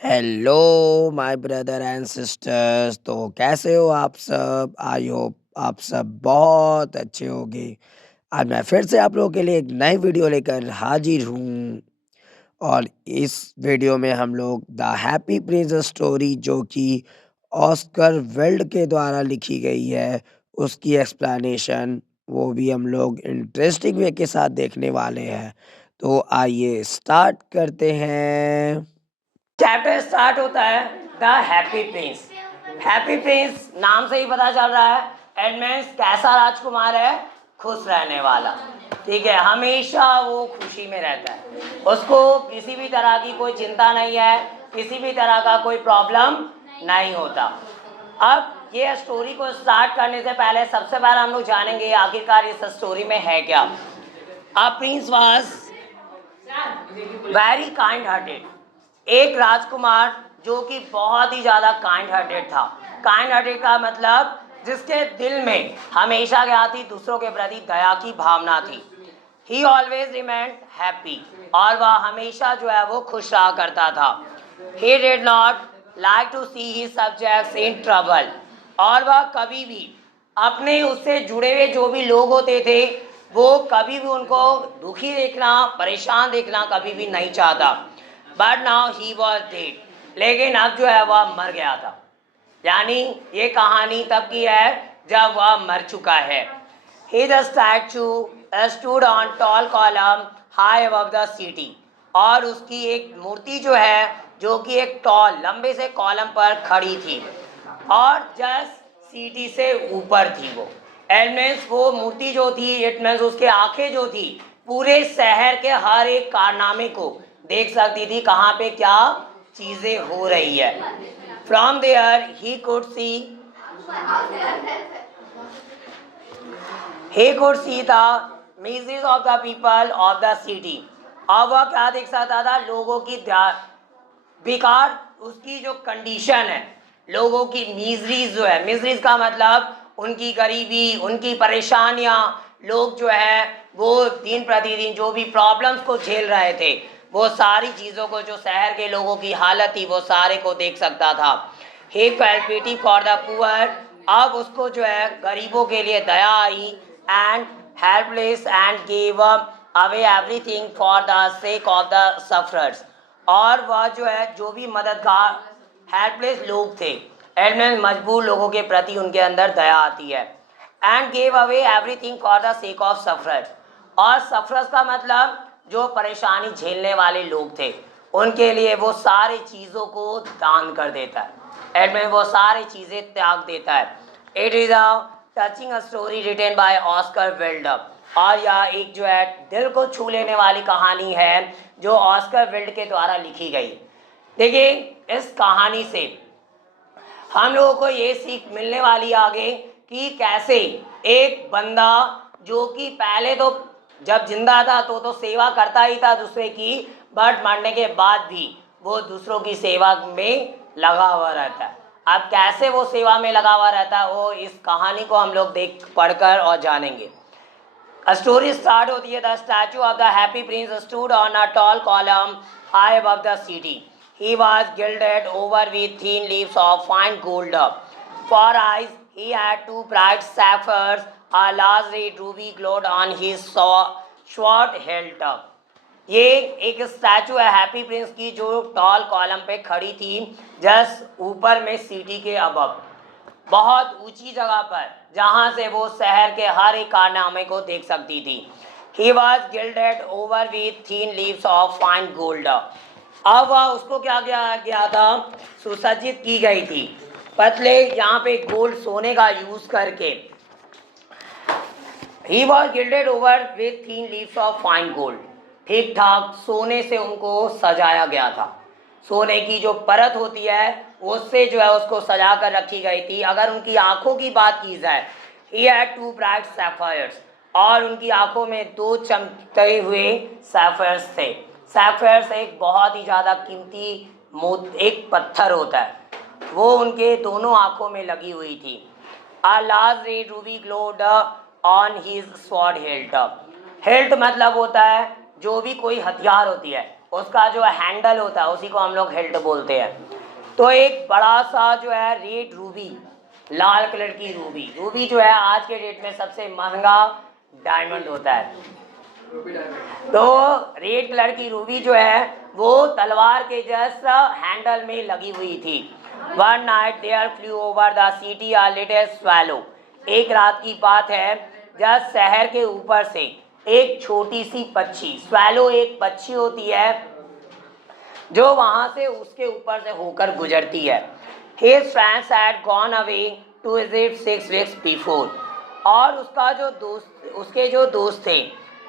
Hello my brother and sisters. तो कैसे हो आप सब? आई होप आप सब बहुत अच्छे होंगे। आज मैं फिर से आप लोगों के लिए एक नई वीडियो लेकर हाजिर हूँ। और इस वीडियो में हम लोग द हैप्पी प्रिंस स्टोरी, जो कि ऑस्कर वेल्ड के द्वारा लिखी गई है, उसकी एक्सप्लेनेशन वो भी हम लोग इंटरेस्टिंग वे के साथ देखने वाले हैं। तो आइए स्टार्ट करते हैं। चैप्टर स्टार्ट होता है the happy Prince. Happy Prince नाम से ही पता चल रहा है एडमेंस कैसा राजकुमार है, खुश रहने वाला। ठीक है, हमेशा वो खुशी में रहता है, उसको किसी भी तरह की कोई चिंता नहीं है, किसी भी तरह का कोई प्रॉब्लम नहीं होता। अब ये स्टोरी को स्टार्ट करने से पहले सबसे पहले हम लोग जानेंगे आखिरकार इस स्टोरी में है क्या। A prince was very kind hearted. एक राजकुमार जो कि बहुत ही ज़्यादा काइंड हार्टेड था। काइंड हार्टेड का मतलब जिसके दिल में हमेशा क्या थी, दूसरों के प्रति दया की भावना थी। ही ऑलवेज रिमेंड हैप्पी, और वह हमेशा जो है वो खुश रहा करता था। He did not like to see his subjects in trouble, और वह कभी भी अपने उससे जुड़े हुए जो भी लोग होते थे वो कभी भी उनको दुखी देखना, परेशान देखना कभी भी नहीं चाहता। But now he was dead, लेकिन अब जो है वह मर गया था। यानी ये कहानी तब की है जब वह मर चुका है। His statue stood on tall column high above the city, और उसकी एक मूर्ति जो है जो कि एक टॉल लंबे से कॉलम पर खड़ी थी और जस्ट सिटी से ऊपर थी। वो एट मीन्स वो मूर्ति जो थी, इट मीन्स उसके आंखें जो थी पूरे शहर के हर एक कारनामे को देख सकती थी, कहाँ पे क्या चीजें हो रही है। From there he could see the miseries of the people of the city। अब वह क्या देख सकता था, लोगों की बेकार उसकी जो कंडीशन है, लोगों की मिजरीज जो है, मिजरीज का मतलब उनकी गरीबी, उनकी परेशानियां, लोग जो है वो दिन प्रतिदिन जो भी प्रॉब्लम्स को झेल रहे थे, वो सारी चीज़ों को, जो शहर के लोगों की हालत थी वो सारे को देख सकता था। He felt pity for the poor, अब उसको जो है गरीबों के लिए दया आई। And helpless and gave away everything for the sake of the sufferers, और वह जो है जो भी मददगार हेल्पलेस लोग थे, एडमेंस मजबूर लोगों के प्रति उनके अंदर दया आती है। And gave away everything for the sake of sufferers, और सफरर्स का मतलब जो परेशानी झेलने वाले लोग थे उनके लिए वो सारी चीज़ों को दान कर देता है, एडमेंस वो सारी चीज़ें त्याग देता है। It is a touching story written by Oscar Wilde, और यह एक जो है दिल को छू लेने वाली कहानी है जो ऑस्कर वाइल्ड के द्वारा लिखी गई। देखिए, इस कहानी से हम लोगों को ये सीख मिलने वाली आगे कि कैसे एक बंदा जो कि पहले तो जब जिंदा था तो सेवा करता ही था दूसरे की, बट मरने के बाद भी वो दूसरों की सेवा में लगा हुआ रहता है। अब कैसे वो सेवा में लगा हुआ रहता है वो इस कहानी को हम लोग देख पढ़कर और जानेंगे। स्टोरी स्टार्ट होती है, the statue of the happy Prince stood on a tall column high above the city. He was gilded over with thin leaves of fine gold. For eyes, he had two bright sapphires, a large red ruby glowed on his short hilt. ये एक statue है happy Prince की जो toll column पे खड़ी थी, just ऊपर में सिटी के अबव, बहुत ऊंची जगह पर, जहां से वो शहर के हर एक कारनामे को देख सकती थी। He was gilded over with thin leaves of fine gold. अब वह उसको क्या किया गया था, सुसज्जित की गई थी पतले यहाँ पे गोल्ड सोने का यूज करके। He was gilded over with thin leaves of fine gold, ठीक ठाक सोने से उनको सजाया गया था। सोने की जो परत होती है उससे जो है उसको सजा कर रखी गई थी। अगर उनकी आंखों की बात की जाए, he had two bright sapphires, और उनकी आंखों में दो चमकते हुए सैफायर्स थे। सैफायर्स एक बहुत ही ज़्यादा कीमती एक पत्थर होता है, वो उनके दोनों आंखों में लगी हुई थी। A large red ruby glowed on his sword hilt. Hilt मतलब होता है जो भी कोई हथियार होती है, उसका जो हैंडल होता है उसी को हम लोग हिल्ट बोलते हैं। तो एक बड़ा सा जो है रेड रूबी, लाल कलर की रूबी, रूबी जो है आज के डेट में सबसे महंगा डायमंड होता है। तो रेड कलर की रूबी जो है वो तलवार के जस्ट हैंडल में लगी हुई थी। One night there flew over the city a little swallow. एक रात की बात है जब शहर के ऊपर से एक छोटी सी पक्षी, स्वैलो एक पक्षी होती है जो वहां से उसके ऊपर से होकर गुजरती है। His friends had gone away to Egypt 6 weeks before। और उसके जो दोस्त थे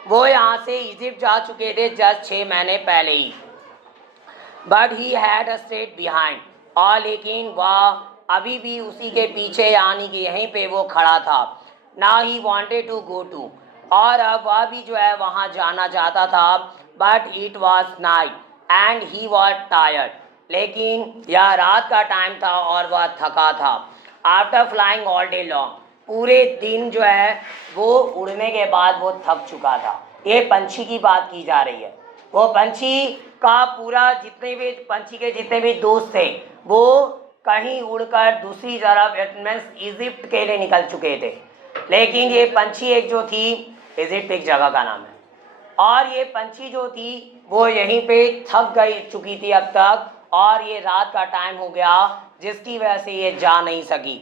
वो यहाँ से इजिप्ट जा चुके थे जस्ट 6 महीने पहले ही। But he had stayed behind. और लेकिन वह अभी भी उसी के पीछे यानी कि यहीं पे वो खड़ा था। Now he wanted to go to. और अब वह भी जो है वहाँ जाना चाहता था। But it was night and he was tired. लेकिन यह रात का टाइम था और वह थका था। After flying all day long. पूरे दिन जो है वो उड़ने के बाद वो थक चुका था। ये पंछी की बात की जा रही है। वो पंछी का पूरा जितने भी पंछी के जितने भी दोस्त थे वो कहीं उड़कर दूसरी तरफ मीन्स इजिप्ट के लिए निकल चुके थे। लेकिन ये पंछी एक जो थी, इजिप्ट एक जगह का नाम है, और ये पंछी जो थी वो यहीं पे थक गई चुकी थी अब तक, और ये रात का टाइम हो गया जिसकी वजह से ये जा नहीं सकी।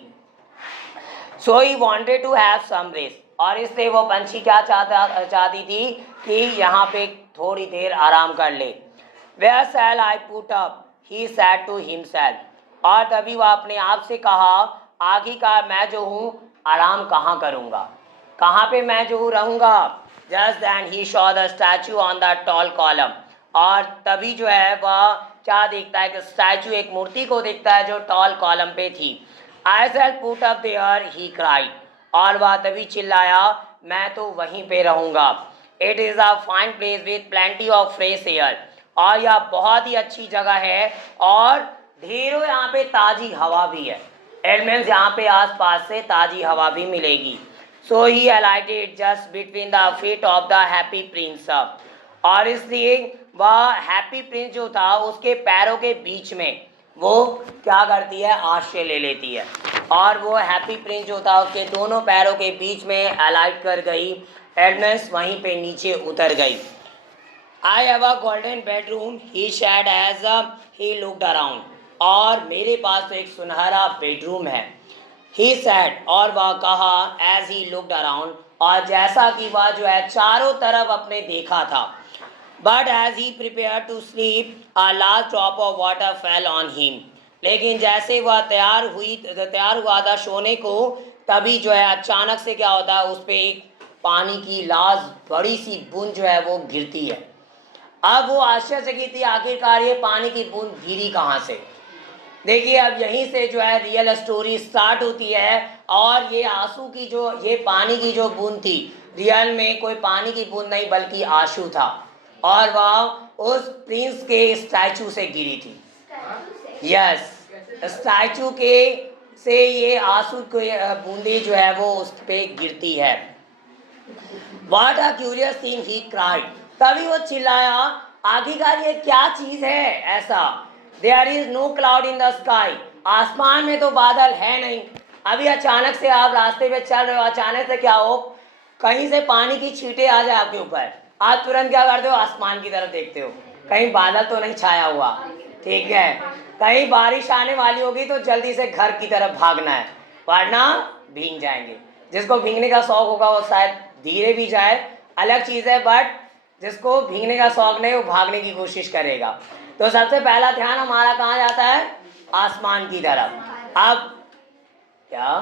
So he wanted to have some rest. और इसलिए वो पंछी क्या चाहती थी कि यहाँ पे थोड़ी देर आराम कर ले। Where shall I put up, he said to himself. और तभी वह अपने आप से कहा आखिरकार मैं जो हूँ आराम कहाँ करूँगा, कहाँ पे मैं जो हूँ रहूँगा। Just then he saw the statue on the tall column. और तभी जो है वह क्या देखता है कि स्टैचू, एक मूर्ति को देखता है जो टॉल कॉलम पे थी। I shall put up there, he cried। और वह तभी चिल्लाया मैं तो वहीं पे रहूँगा। It is a fine place with plenty of fresh air। और यह बहुत ही अच्छी जगह है और ढेरों यहाँ पे ताज़ी हवा भी है। It means यहाँ पे आसपास से ताज़ी हवा भी मिलेगी। So he alighted just between the feet of the happy prince। और इसलिए वह हैप्पी प्रिंस जो था उसके पैरों के बीच में वो क्या करती है, आश्रय ले लेती है। और वो हैप्पी प्रिंस जो था उसके दोनों पैरों के बीच में अलाइट कर गई। एडमेंस वहीं पे नीचे उतर गई। I have a golden bedroom, he said as he looked around. और मेरे पास तो एक सुनहरा बेडरूम है। ही सैड, और वह कहा एज ही लुक्ड अराउंड, और जैसा कि वह जो है चारों तरफ अपने देखा था। But as he prepare to sleep a last drop of water fell on him. लेकिन जैसे वह तैयार हुआ था सोने को, तभी जो है अचानक से क्या होता है उस पर एक पानी की लास्ट बड़ी सी बूंद जो है वो गिरती है। अब वो आश्चर्यचकित थी आखिरकार ये पानी की बूंद गिरी कहाँ से। देखिए अब यहीं से जो है रियल स्टोरी स्टार्ट होती है। और ये आंसू की जो ये पानी की जो बूंद थी रियल में कोई पानी की बूंद नहीं बल्कि आंसू था, और वह उस प्रिंस के स्टैचू से गिरी थी। यस, स्टैचू के से ये आंसू की बूंदे जो है वो उस पे गिरती है। What a curious thing, he cried। तभी वो चिल्लाया आखिरकार ये क्या चीज है ऐसा। There is no cloud in the sky। आसमान में तो बादल है नहीं। अभी अचानक से आप रास्ते पे चल रहे हो, अचानक से क्या हो कहीं से पानी की छींटे आ जाए आपके ऊपर, आप तुरंत क्या करते हो, आसमान की तरफ देखते हो कहीं बादल तो नहीं छाया हुआ, ठीक है। कहीं बारिश आने वाली होगी तो जल्दी से घर की तरफ भागना है वरना भीग जाएंगे। जिसको भीगने का शौक होगा वो शायद धीरे भी जाए, अलग चीज़ है, बट जिसको भीगने का शौक नहीं वो भागने की कोशिश करेगा। तो सबसे पहला ध्यान हमारा कहाँ जाता है, आसमान की तरफ। अब क्या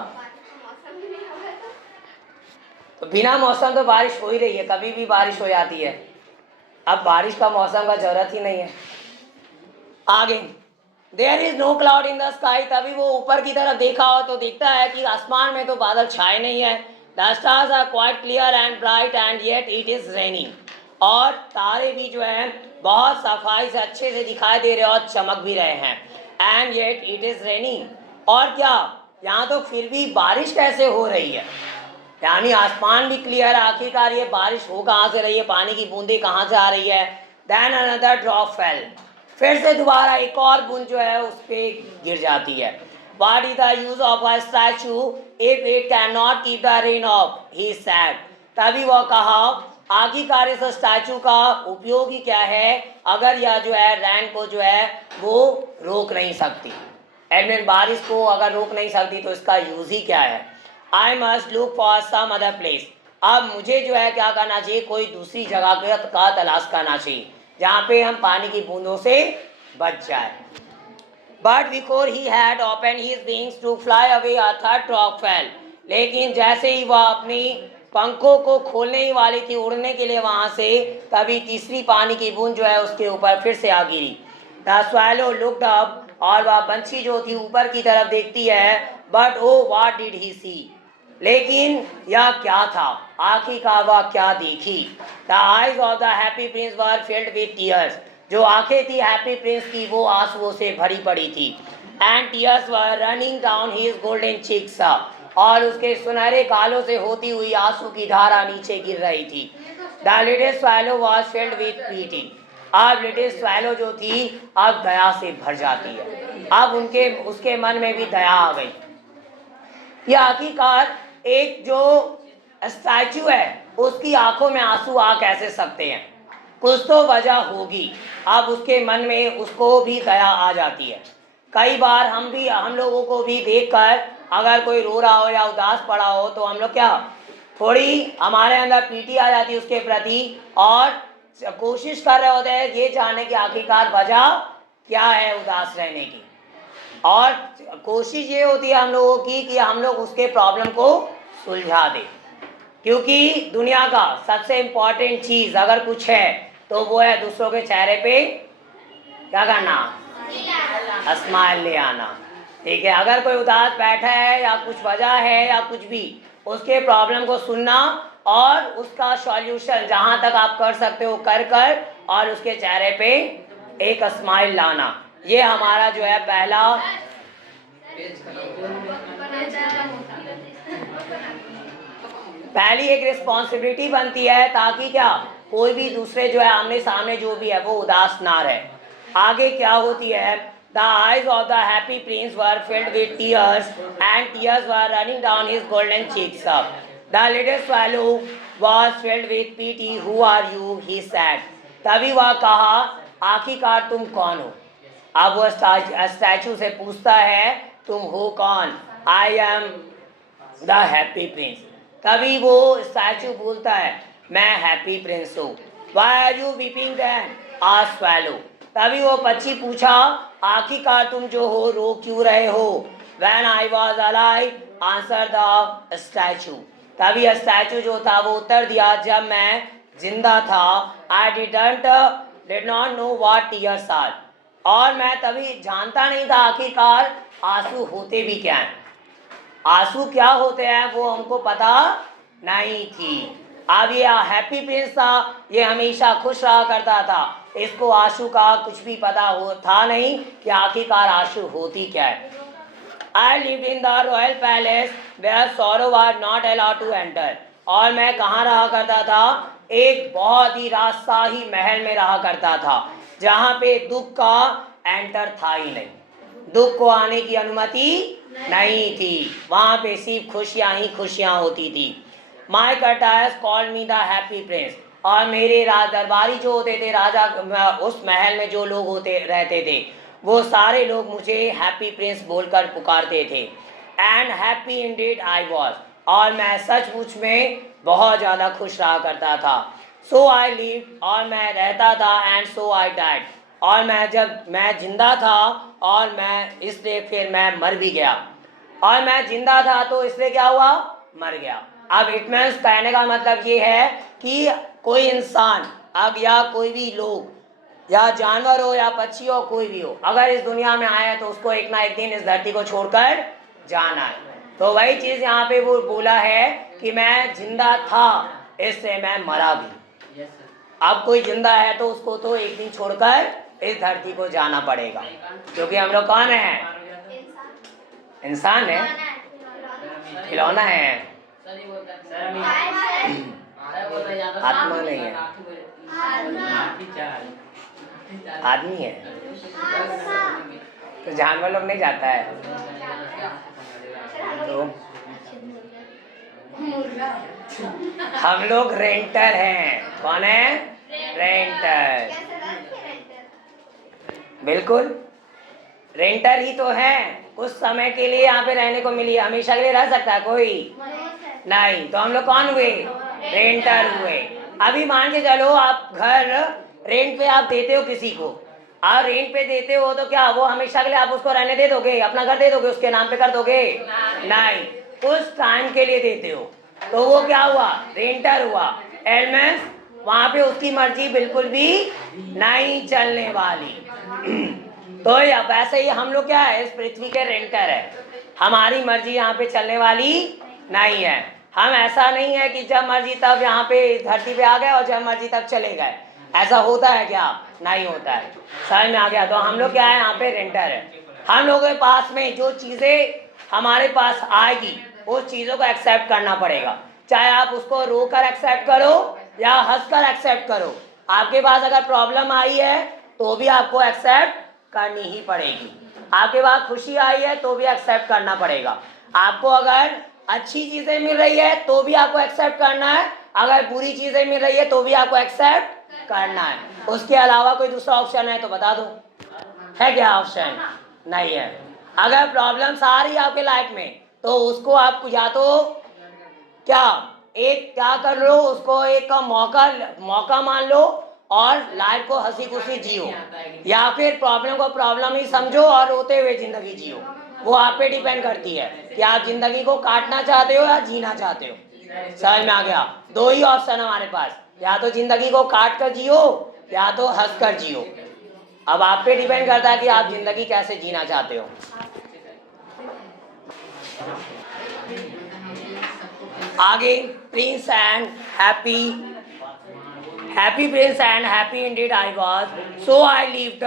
तो बिना मौसम तो बारिश हो ही रही है, कभी भी बारिश हो जाती है। अब बारिश का मौसम का जरूरत ही नहीं है। आगे there is no cloud in the sky. तभी वो ऊपर की तरफ देखा हो तो देखता है कि आसमान में तो बादल छाए नहीं है। The stars are quite clear and bright and yet it is raining. और तारे भी जो है बहुत सफाई से अच्छे से दिखाई दे रहे हैं और चमक भी रहे हैं। And yet it is raining. और क्या यहाँ तो फिर भी बारिश कैसे हो रही है, यानी आसमान भी क्लियर, आखिरकार ये बारिश हो कहाँ से रही है, पानी की बूंदें कहाँ से आ रही है। देन अनदर ड्रॉप फेल, फिर से दोबारा एक और बूंद जो है उस पे गिर जाती है। What is the use of a statue if it cannot keep the rain off? He said. तभी वह कहा आखिरकार इस स्टैचू का उपयोग ही क्या है अगर यह जो है रैन को जो है वो रोक नहीं सकती। एडमिन बारिश को अगर रोक नहीं सकती तो इसका यूज ही क्या है। I must look for some other place, अब मुझे जो है क्या करना चाहिए, कोई दूसरी जगह का तलाश करना चाहिए जहाँ पे हम पानी की बूंदों से बच जाए। But before he had opened his wings to fly away, a third drop fell. लेकिन जैसे ही वह अपनी पंखों को खोलने ही वाली थी उड़ने के लिए वहां से, तभी तीसरी पानी की बूंद जो है उसके ऊपर फिर से आ गिरी। The swallow looked up, और वह पंछी जो थी ऊपर की तरफ देखती है। But oh, what did he see? लेकिन यह क्या था, आखिरकार वह क्या देखी। The eyes of the happy prince were filled with tears. जो आंखें थी हैप्पी प्रिंस की वो आंसुओं से भरी पड़ी थी। And tears were running down his golden cheeks, और उसके सुनहरे गालों से होती हुई आंसू की धारा नीचे गिर रही थी। The little swallow was filled with PT, अब लिटिल स्वैलो जो थी अब दया से भर जाती है, अब उसके मन में भी दया आ गई। यह आखिरकार एक जो स्टैचू है उसकी आंखों में आंसू आ कैसे सकते हैं, कुछ तो वजह होगी। अब उसके मन में उसको भी दया आ जाती है। कई बार हम लोगों को भी देखकर अगर कोई रो रहा हो या उदास पड़ा हो तो हम लोग क्या थोड़ी हमारे अंदर पीटी आ जाती है उसके प्रति, और कोशिश कर रहे होते हैं ये जानने की आखिरकार वजह क्या है उदास रहने की, और कोशिश ये होती है हम लोगों की कि हम लोग उसके प्रॉब्लम को सुलझा दें। क्योंकि दुनिया का सबसे इम्पोर्टेंट चीज अगर कुछ है तो वो है दूसरों के चेहरे पे क्या करना, स्माइल ले आना। ठीक है, अगर कोई उदास बैठा है या कुछ वजह है या कुछ भी, उसके प्रॉब्लम को सुनना और उसका सॉल्यूशन जहां तक आप कर सकते हो कर और उसके चेहरे पे एक स्माइल लाना, ये हमारा जो है पहला पहली एक रिस्पॉन्सिबिलिटी बनती है, ताकि क्या कोई भी दूसरे जो है आमने सामने जो भी है वो उदास ना रहे। आगे क्या होती है, the eyes of the happy prince were filled with tears and tears were running down his golden cheeks. The little swallow was filled with pity, who are you, he said. तभी वह कहा आखिरकार तुम कौन हो। अब वह स्टैचू से पूछता है तुम हो कौन, I am the happy prince. तभी वो स्टैचू बोलता है मैं हैप्पी प्रिंस हूँ। Why are you weeping then, asked swallow. तभी वो पक्षी पूछा आखिरकार तुम जो हो रो क्यों रहे हो। When I was alive, answer the statue. तभी स्टैचू जो था वो उत्तर दिया जब मैं जिंदा था, I did not know what tears are, और मैं तभी जानता नहीं था आखिरकार आंसू होते भी क्या हैं, आंसू क्या होते हैं वो हमको पता नहीं थी। अब ये हैप्पी प्रिंस था, ये हमेशा खुश रहा करता था, इसको आंसू का कुछ भी पता था नहीं कि आखिरकार आंसू होती क्या है। I lived in the royal palace where sorrow were not allowed to enter, और मैं कहाँ रहा करता था, एक बहुत ही राजशाही महल में रहा करता था जहाँ पे दुख का एंटर था ही नहीं, दुख को आने की अनुमति नहीं थी, वहां पे सिर्फ खुशियां ही खुशियां होती थी। My courtiers called me the happy prince, और मेरे राज दरबारी जो होते थे राजा, उस महल में जो लोग होते रहते थे वो सारे लोग मुझे हैप्पी प्रिंस बोलकर पुकारते थे। And happy Indeed I was, और मैं सचमुच में बहुत ज़्यादा खुश रहा करता था। सो आई लिव, और मैं रहता था, एंड सो आई डाइड, और जब मैं जिंदा था और मैं इसलिए फिर मैं मर भी गया, और मैं जिंदा था तो इसलिए क्या हुआ, मर गया। अब इट मीन्स कहने का मतलब ये है कि कोई इंसान अब या कोई भी लोग या जानवर हो या पक्षी हो कोई भी हो, अगर इस दुनिया में आया है तो उसको एक ना एक दिन इस धरती को छोड़कर जाना है। तो वही चीज यहाँ पे वो बोला है कि मैं जिंदा था इससे मैं मरा भी। अब कोई जिंदा है तो उसको तो एक दिन छोड़कर इस धरती को जाना पड़ेगा, क्योंकि हम लोग कौन है, इंसान है, खिलौना है, आत्मा नहीं है। आदमी है तो जानवर लोग नहीं जाता है तो हम लोग रेंटर हैं। कौन है? रेंटर। बिल्कुल रेंटर ही तो है। कुछ समय के लिए यहाँ पे रहने को मिली, हमेशा के लिए रह सकता है कोई नहीं। तो हम लोग कौन हुए? रेंटर हुए। अभी मान के चलो आप घर रेंट पे आप देते हो किसी को, और रेंट पे देते हो तो क्या वो हमेशा के लिए आप उसको रहने दे दोगे? अपना घर दे दोगे? उसके नाम पे कर दोगे? नहीं, कुछ टाइम के लिए देते हो तो वो क्या हुआ? रेंटर हुआ। एलमेंस वहां पे उसकी मर्जी बिल्कुल भी नहीं चलने वाली। तो या वैसे ही हम लोग क्या है? इस पृथ्वी के रेंटर है। हमारी मर्जी यहाँ पे चलने वाली नहीं है। हम ऐसा नहीं है कि जब मर्जी तब यहाँ पे धरती पे आ गए और जब मर्जी तब चले गए। ऐसा होता है क्या? नहीं होता है। समझ में आ गया? तो हम लोग क्या है? यहाँ पे रेंटर है। हम लोगों के पास में जो चीजें हमारे पास आएगी उस चीजों को एक्सेप्ट करना पड़ेगा, चाहे आप उसको रोकर एक्सेप्ट करो या हंसकर एक्सेप्ट करो। आपके पास अगर प्रॉब्लम आई है तो भी आपको एक्सेप्ट करनी ही पड़ेगी। आपके पास खुशी आई है तो भी एक्सेप्ट करना पड़ेगा। आपको अगर अच्छी चीजें मिल रही है तो भी आपको एक्सेप्ट करना है, अगर बुरी चीजें मिल रही है तो भी आपको एक्सेप्ट करना है। उसके अलावा कोई दूसरा ऑप्शन है तो बता दो, है क्या ऑप्शन? नहीं है। अगर प्रॉब्लम्स आ रही है आपके लाइफ में तो उसको आप या तो क्या कर लो, उसको एक मौका मान लो और लाइफ को हंसी खुशी जियो, या फिर प्रॉब्लम को प्रॉब्लम ही समझो और रोते हुए जिंदगी जियो। वो आप पे डिपेंड करती है कि आप जिंदगी को काटना चाहते हो या जीना चाहते हो। समझ में आ गया? दो ही ऑप्शन हमारे पास, या तो जिंदगी को काट कर जियो या तो हंस कर जियो। अब आप पे डिपेंड करता है कि आप जिंदगी कैसे जीना चाहते हो। आगे Prince and happy Prince and happy Indeed I was, so I lived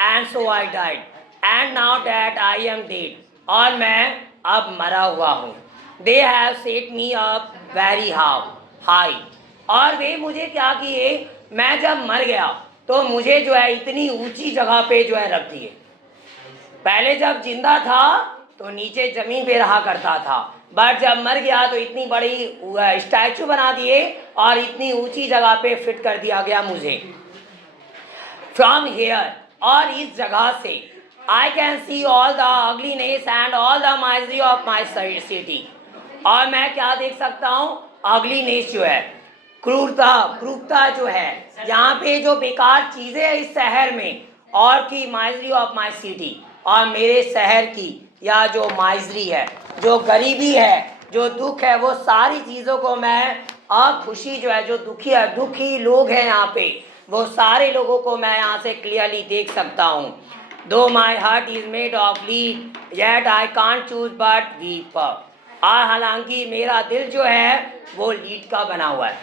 and so I died and now that I am dead, और मैं अब मरा हुआ हूँ। They have set me up very high, और वे मुझे क्या किए? मैं जब मर गया तो मुझे जो है इतनी ऊंची जगह पे जो है रख दिए। पहले जब जिंदा था तो नीचे जमीन पे रहा करता था, बट जब मर गया तो इतनी बड़ी स्टैचू बना दिए और इतनी ऊंची जगह पे फिट कर दिया गया मुझे। फ्रॉम हेयर, और इस जगह से I can see all the ugliness and all the misery of my city, और मैं क्या देख सकता हूँ? अगलीनेस जो है, क्रूरता जो है, यहाँ पे जो बेकार चीजें हैं इस शहर में, और की माइजरी ऑफ माई सिटी, और मेरे शहर की या जो माइजरी है, जो गरीबी है, जो दुख है, वो सारी चीज़ों को मैं, अब खुशी जो है, जो दुखी लोग हैं यहाँ पे, वो सारे लोगों को मैं यहाँ से क्लियरली देख सकता हूँ। दो my heart is made of lead yet I can't choose but weep, और हालांकि मेरा दिल जो है वो लीड का बना हुआ है।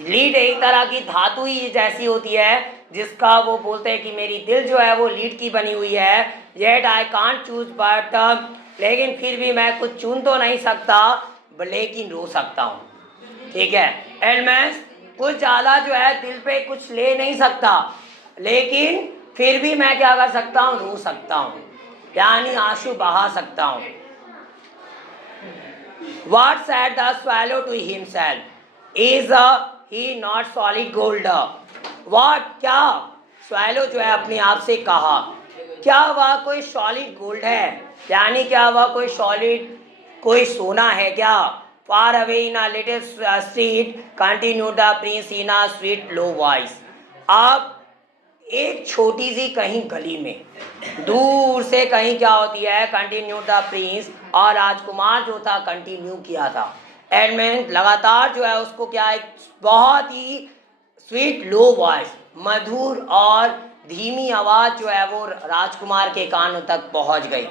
लीड एक तरह की धातु ही जैसी होती है जिसका वो बोलते हैं कि मेरी दिल जो है वो लीड की बनी हुई है। Yet I can't choose but, लेकिन फिर भी मैं कुछ चुन तो नहीं सकता, लेकिन रो सकता हूँ। ठीक है? एंड मैं कुछ ज़्यादा जो है दिल पे कुछ ले नहीं सकता, लेकिन फिर भी मैं क्या कर सकता हूँ? रो सकता हूँ, यानी आंसू बहा सकता हूँ। What said the swallow to himself? Is he not solid gold? What, क्या swallow जो है अपने आप से कहा, क्या वह कोई सॉलिड गोल्ड है? यानी क्या वह कोई सॉलिड, कोई सोना है क्या? Far away in a little street, continued the prince in a sweet low voice. अब एक छोटी सी कहीं गली में दूर से कहीं क्या होती है? कंटिन्यू द प्रिंस, और राजकुमार जो था कंटिन्यू किया था। एडमेंट लगातार जो है उसको क्या, एक बहुत ही स्वीट लो वॉइस, मधुर और धीमी आवाज जो है वो राजकुमार के कानों तक पहुंच गई।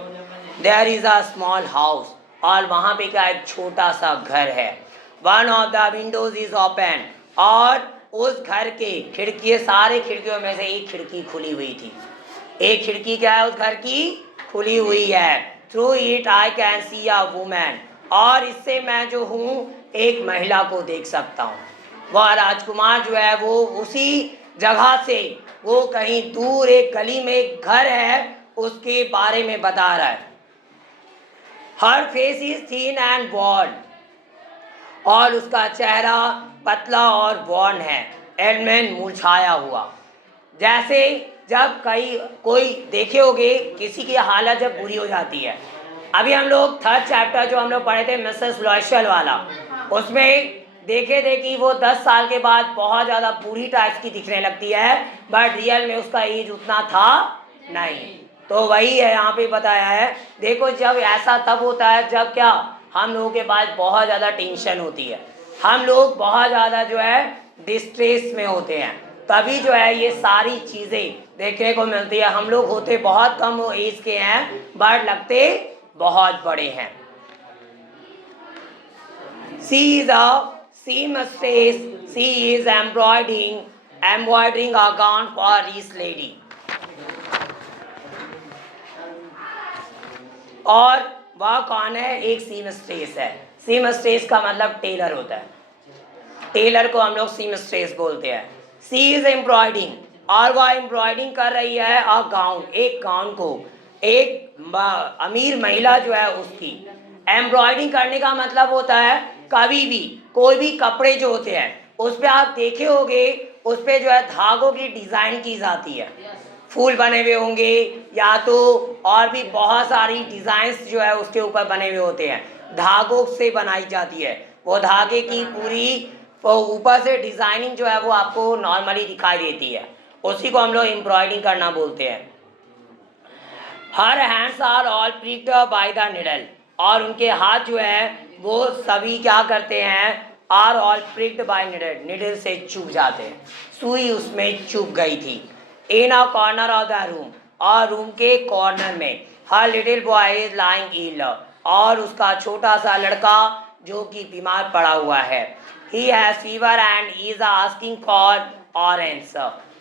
There is a small house, और वहां पे क्या, एक छोटा सा घर है। One of the windows is open, और उस घर के खिड़की, सारे खिड़कियों में से एक खिड़की खुली हुई थी। एक खिड़की क्या है? उस घर की खुली हुई है। Through it I can see a women, और इससे मैं जो हूँ एक महिला को देख सकता हूँ। वह राजकुमार जो है वो उसी जगह से वो कहीं दूर एक गली में एक घर है उसके बारे में बता रहा है। Her face is thin and worn, और उसका चेहरा पतला और बॉर्न है, एडमैन मुरझाया हुआ। जैसे जब कोई देखे होगे किसी की हालत जब बुरी हो जाती है। अभी हम लोग 3rd चैप्टर जो हम लोग पढ़े थे मिसेस लॉयशल वाला, उसमें देखे थे कि वो 10 साल के बाद बहुत ज़्यादा बूढ़ी टाइप की दिखने लगती है, बट रियल में उसका एज उतना था नहीं। तो वही है यहाँ पे बताया है। देखो जब ऐसा तब होता है जब क्या हम लोगों के पास बहुत ज़्यादा टेंशन होती है, हम लोग बहुत ज़्यादा जो है डिस्ट्रेस में होते हैं, तभी जो है ये सारी चीज़ें देखने को मिलती है। हम लोग होते बहुत कम एज के हैं बट लगते बहुत बड़े हैं। She is a seamstress. She is embroidering a gown for this lady. और वह कौन है? एक सीमस्ट्रेस है। सीमस्ट्रेस का मतलब टेलर होता है, टेलर को हम लोग सीमस्ट्रेस बोलते हैं। सी इज एम्ब्रॉयडिंग, और वह एम्ब्रॉयडिंग कर रही है अ गाउन, एक गाउन को, एक अमीर महिला जो है उसकी। एम्ब्रॉयडिंग करने का मतलब होता है कभी भी कोई भी कपड़े जो होते हैं उस पर आप देखे होंगे उस पर जो है धागों की डिजाइन की जाती है, फूल बने हुए होंगे या तो और भी बहुत सारी डिजाइन्स जो है उसके ऊपर बने हुए होते हैं, धागों से बनाई जाती है। वो धागे की पूरी ऊपर से डिजाइनिंग जो है वो आपको नॉर्मली दिखाई देती है, उसी को हम लोग एम्ब्रॉयडिंग करना बोलते हैं। Her hands are all pricked by the needle, और उनके हाथ जो है वो सभी क्या करते हैं? Are all pricked by needle, needle से चुभ जाते हैं, सुई उसमें चुभ गई थी। In a corner of the room, और रूम के कॉर्नर में her little boy is lying ill, और उसका छोटा सा लड़का जो कि बीमार पड़ा हुआ है। He has fever and is asking for orange,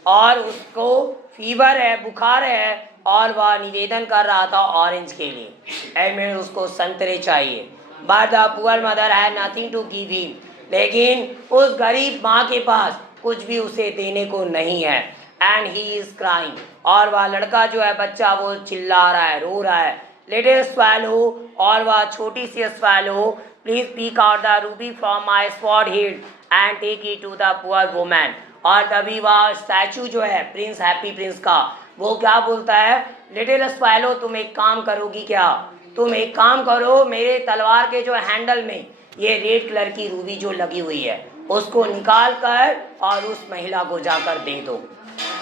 और उसको फीवर है, बुखार है, और वह निवेदन कर रहा था ऑरेंज के लिए, एंड उसको संतरे चाहिए। But the poor mother had nothing to give him, लेकिन उस गरीब माँ के पास कुछ भी उसे देने को नहीं है। एंड ही इज क्राइंग, और वह लड़का जो है बच्चा वो चिल्ला रहा है, रो रहा है। लिटिल स्वैलो, और वह छोटी सी swallow, please pick out the ruby from my spot head and take it to the poor woman. और तभी वह स्टैचू जो है प्रिंस, हैप्पी प्रिंस का, वो क्या बोलता है? लिटिल स्पैलो, तुम एक काम करोगी क्या? तुम एक काम करो, मेरे तलवार के जो हैंडल में ये रेड कलर की रूबी जो लगी हुई है उसको निकाल कर और उस महिला को जाकर दे दो,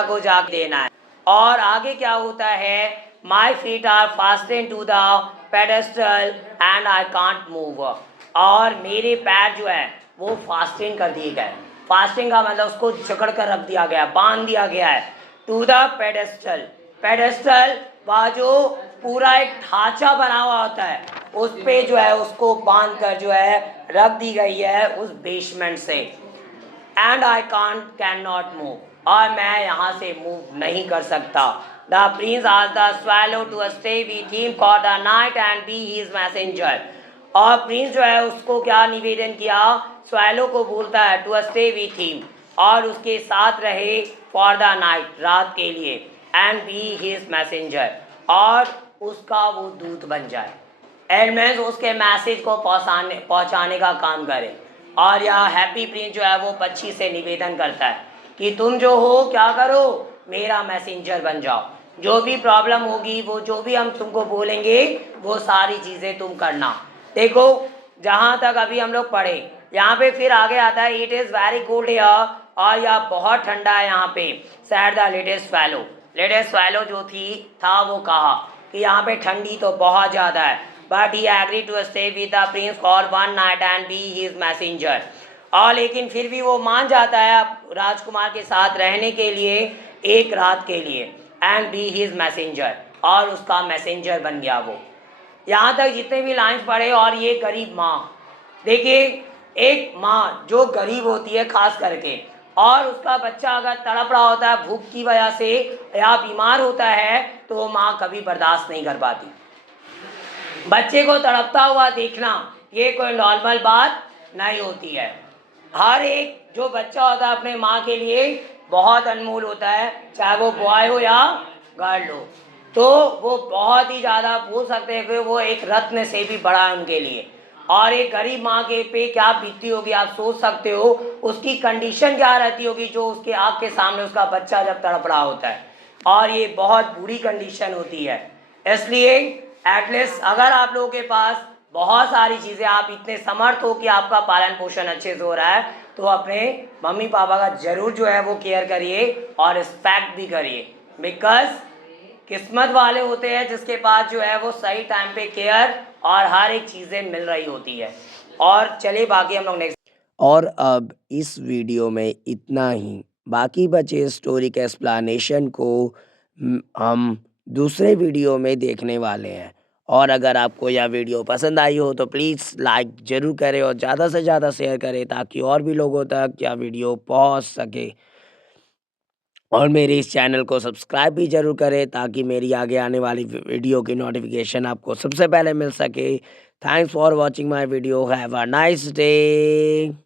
को जाकर देना है। और आगे क्या होता है? My feet are fasten to the pedestal and I can't move, और मेरे पैर जो है वो फास्टिंग कर दिए गए। फास्टिंग का मतलब उसको जकड़ कर रख दिया गया, बांध दिया गया है। टू द पेडेस्टल, पेडेस्टल वह जो पूरा एक ढांचा बना हुआ होता है उस पे जो है उसको बांध कर जो है रख दी गई है उस बेसमेंट से। And I can not move, और मैं यहाँ से मूव नहीं कर सकता। द प्रिंस आज the swallow to stay with him for the night and be his messenger, और प्रिंस जो है उसको क्या निवेदन किया? स्वैलो को बोलता है टू स्टे विथ हिम, और उसके साथ रहे फॉर द नाइट, रात के लिए, एंड बी हिज मैसेंजर, और उसका वो दूत बन जाए, एडमेंस उसके मैसेज को पहुँचाने का काम करे। और यह हैप्पी प्रिंस जो है वो पक्षी से निवेदन करता है कि तुम जो हो क्या करो, मेरा मैसेंजर बन जाओ, जो भी प्रॉब्लम होगी वो जो भी हम तुमको बोलेंगे वो सारी चीज़ें तुम करना। देखो जहाँ तक अभी हम लोग पढ़े, यहाँ पे फिर आगे आता है it is very good here, और यह बहुत ठंडा है यहाँ पे। Sad the latest swallow, latest swallow जो था वो कहा कि यहाँ पे ठंडी तो बहुत ज़्यादा है, but he agree to stay with the prince for one night and be his messenger, और लेकिन फिर भी वो मान जाता है राजकुमार के साथ रहने के लिए एक रात के लिए, एंड बी हिज मैसेंजर, और उसका मैसेंजर बन गया वो। यहाँ तक जितने भी लाइन्स पढ़े। और ये गरीब माँ, देखिए एक माँ जो गरीब होती है खास करके, और उसका बच्चा अगर तड़प रहा होता है भूख की वजह से या बीमार होता है तो वो माँ कभी बर्दाश्त नहीं कर पाती। बच्चे को तड़पता हुआ देखना ये कोई नॉर्मल बात नहीं होती है। हर एक जो बच्चा होता है अपने माँ के लिए बहुत अनमोल होता है, चाहे वो बॉय हो या गर्ल हो। तो वो बहुत ही ज़्यादा बोल सकते हैं कि वो एक रत्न से भी बड़ा है उनके लिए। और एक गरीब माँ के पे क्या बीतती होगी आप सोच सकते हो, उसकी कंडीशन क्या रहती होगी जो उसके आँख के सामने उसका बच्चा जब तड़प रहा होता है। और ये बहुत बुरी कंडीशन होती है। इसलिए एटलीस्ट अगर आप लोगों के पास बहुत सारी चीज़ें, आप इतने समर्थ हो कि आपका पालन पोषण अच्छे से हो रहा है, तो अपने मम्मी पापा का जरूर जो है वो केयर करिए और रिस्पेक्ट भी करिए। बिकॉज किस्मत वाले होते हैं जिसके पास जो है वो सही टाइम पे केयर और हर एक चीज़ें मिल रही होती है। और चलिए बाकी हम लोग नेक्स्ट। और अब इस वीडियो में इतना ही। बाकी बचे स्टोरी के एक्सप्लेनेशन को हम दूसरे वीडियो में देखने वाले हैं। और अगर आपको यह वीडियो पसंद आई हो तो प्लीज़ लाइक ज़रूर करें और ज़्यादा से ज़्यादा शेयर करें ताकि और भी लोगों तक यह वीडियो पहुंच सके। और मेरे इस चैनल को सब्सक्राइब भी ज़रूर करें ताकि मेरी आगे आने वाली वीडियो की नोटिफिकेशन आपको सबसे पहले मिल सके। Thanks for watching my video. Have a nice day.